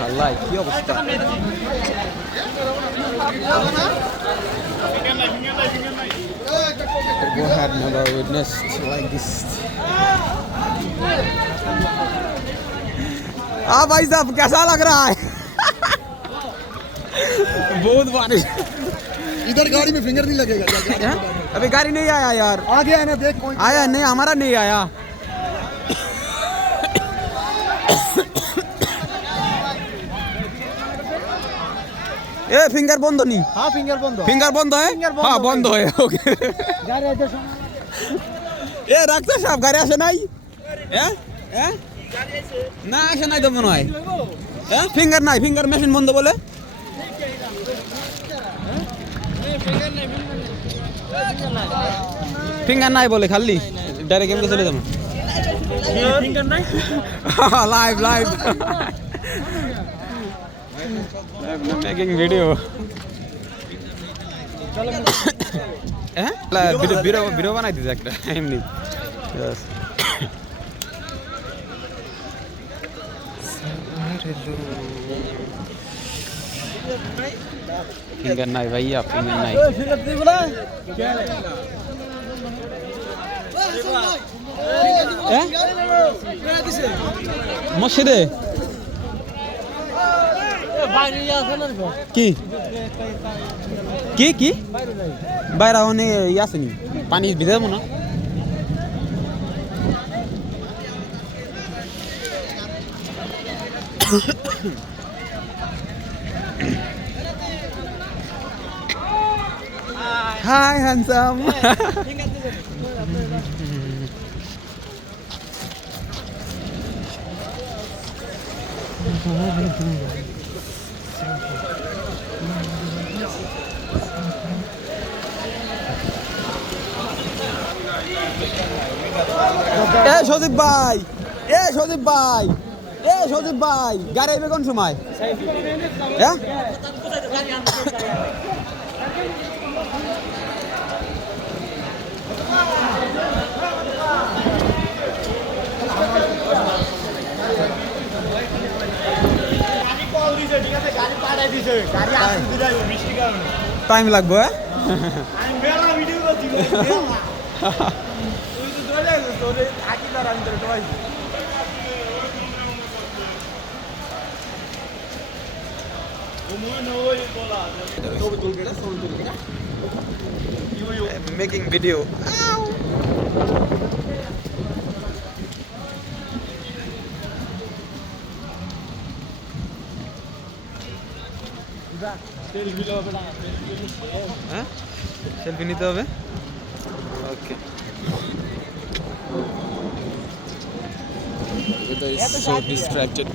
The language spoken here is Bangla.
হাল্লাই কি অবস্থা। I have never witnessed like this. हाँ भाई साहब कैसा लग रहा है? बहुत बारिश। इधर गाड़ी में फिंगर नहीं लगेगा। अभी गाड़ी नहीं आया यार। आ गया है ना, देख कोई आया नहीं, हमारा नहीं आया। ए फिंगर बंद नहीं। हाँ फिंगर बंद। फिंगर बंद है। हाँ बंद है। ओके। ए রাখতে সব গাড়ি আসে নাই? হ্যাঁ হ্যাঁ না আসে নাই তো মনে হয়। হ্যাঁ ফিঙ্গার নাই, ফিঙ্গার মেশিন বন্ধ বলে। ফিঙ্গার নাই বলে খালি ডাইরেক্ট এমনি চলে যাবো। ফিঙ্গার নাই লাইভ লাইভ মেকিং ভিডিও। হ্যাঁ ভিডিও ভিডিও বানাই দিছে একটা এমনি। ফিঙ্গার নাই ভাইয়া, ফিঙ্গার নাই। মসজিদে কি কি কি বাইরে অনেক ইয়ে আসেনি, পানি ভিজে যাবো না। Hi handsome. এ সজীব ভাই, এ সজীব ভাই, এ সজীব ভাই, গাড়ি আইবে কোন সময়? হ্যাঁ টাইম লাগবে। Making video. হ্যাঁ সেলফি নিতে হবে। ওকে so distracted.